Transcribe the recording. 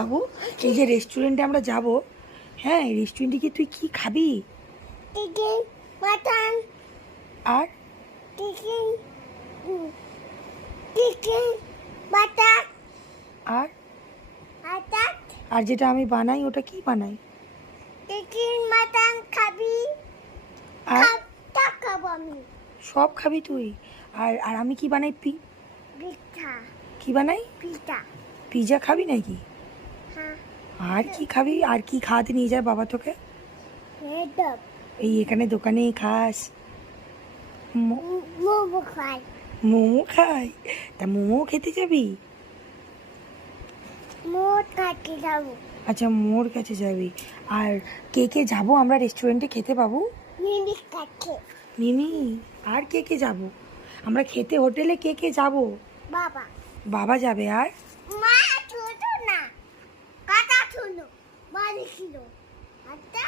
বাবু, এই যে রেস্টুরেন্টে আমরা যাব, হ্যাঁ রেস্টুরেন্টে গিয়ে তুই কি খাবি? চিকেন মাটন আর চিকেন চিকেন বাটার আর আটার আর যেটা আমি বানাই ওটা কি বানাই? চিকেন মাটন খাবি আর খাবো আমি সব খাবি তুই? আর আর আমি কি বানাই? পিঠা কি বানাই? পিঠা পিৎজা খাবি নাকি? হ্যাঁ আর কি খাবি? আর কি খাওয়াতে নিয়ে যায় বাবা তোকে? হেডপ এই এখানে দোকানে খাস? মোমো খাই মোমো খাই? তা মোমো খেতে যাবি? মোট কাটি যাবো আচ্ছা, মোর কাছে যাবি। আর কে কে যাবো আমরা রেস্টুরেন্টে খেতে বাবু? মিমি কাছে মিমি, আর কে কে যাবো আমরা খেতে? হোটেলে কে কে যাবো? বাবা বাবা যাবে। আর মা ছোট না কাটা ছোট বাড়ি ছিল আচ্ছা